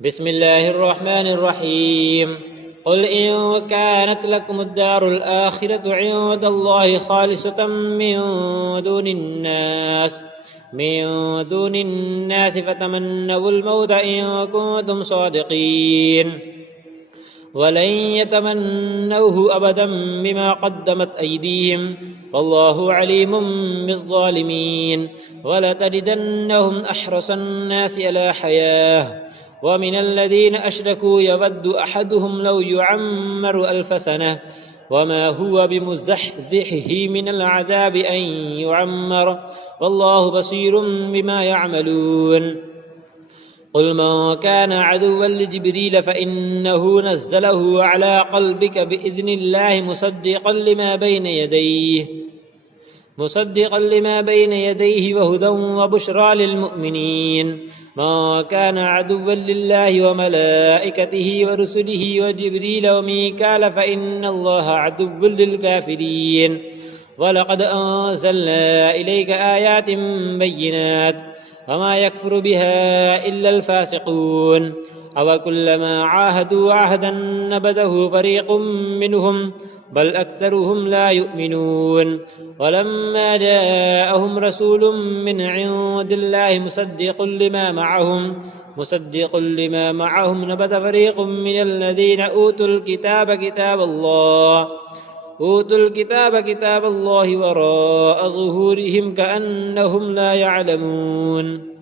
بسم الله الرحمن الرحيم. قل إن كانت لكم الدار الآخرة عند الله خالصة من دون الناس فتمنوا الموت إن كنتم صادقين ولن يتمنوه أبدا بما قدمت أيديهم والله عليم بالظالمين. ولتجدنهم أحرص الناس على حياة ومن الذين أشركوا يود أحدهم لو يعمر 1000 سنة وما هو بمزحزحه من العذاب أن يعمر والله بصير بما يعملون. قل من كان عدوا لجبريل فإنه نزله على قلبك بإذن الله مصدقا لما بين يديه وهدى وبشرى للمؤمنين. من كان عدوا لله وملائكته ورسله وجبريل وميكال فإن الله عدو للكافرين. ولقد أنزلنا إليك آيات بينات وما يكفر بها إلا الفاسقون. أو كلما عاهدوا عهدا نبذه فريق منهم بل أكثرهم لا يؤمنون. ولما جاءهم رسول من عند الله مصدق لما معهم نبذ فريق من الذين أوتوا الكتاب كتاب الله وراء ظهورهم كأنهم لا يعلمون.